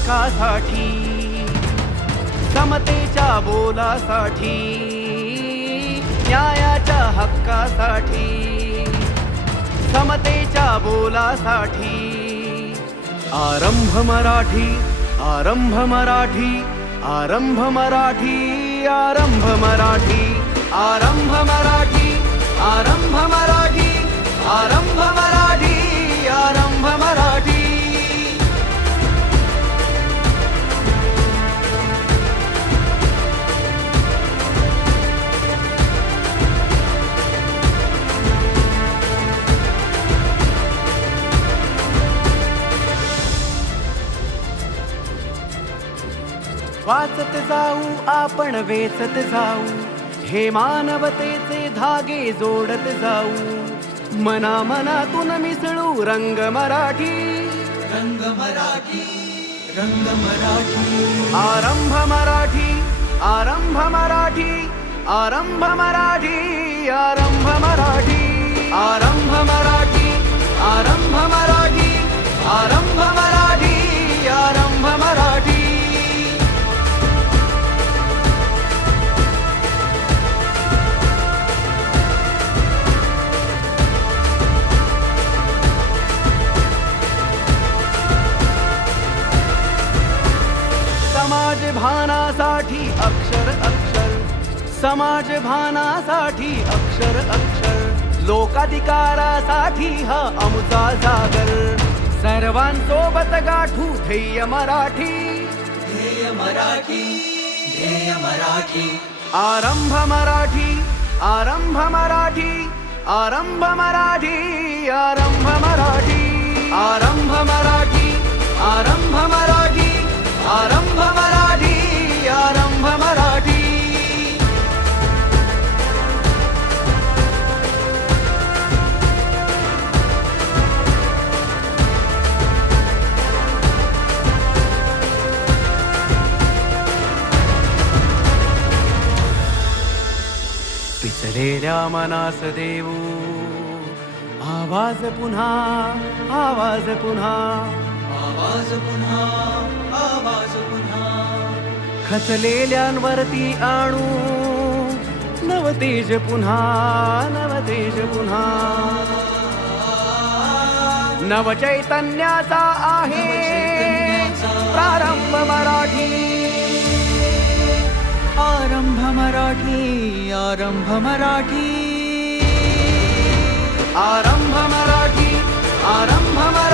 हक्कासाठी, समतेच्या बोलासाठी, न्यायाच्या हक्कासाठी, समतेच्या बोलासाठी. आरंभ मराठी, आरंभ मराठी, आरंभ मराठी, आरंभ मराठी, आरंभ मराठी, आरंभ मराठी, आरंभ मराठी, आरंभ मराठी. वाचत जाऊ आपण वेचत जाऊ, हे मानवतेचे धागे जोडत जाऊ. मना मनातून मिसळू रंग मराठी, रंग मराठी, रंग मराठी. आरंभ मराठी, आरंभ मराठी, आरंभ मराठी, आरंभ मराठी, आरंभ मराठी, आरंभ मराठी, आरंभ मराठी, आरंभ मराठी. समाज भानासाठी अक्षर अक्षर, समाज भानासाठी अक्षर अक्षर, लोकाधिकारासाठी हा आमचा जागर. सर्वांसोबत गाठू ध्येय मराठी, ध्येय मराठी, ध्येय मराठी. आरंभ मराठी, आरंभ मराठी, आरंभ मराठी, आरंभ मराठी, आरंभ मराठी, आरंभ मराठी, आरंभ मराठी, आरंभ मराठी. पिचलेल्या मनास देऊ आवाज पुन्हा, आवाज पुन्हा, आवाज पुन्हा, आवाज पुन्हा. खचलेल्यांवरती आणू नवतेज पुन्हा, नवतेज पुन्हा. नवचैतन्याचा आहे प्रारंभ मराठी. आरंभ मराठी, आरंभ मराठी. आरंभ मराठी, आरंभ मराठी.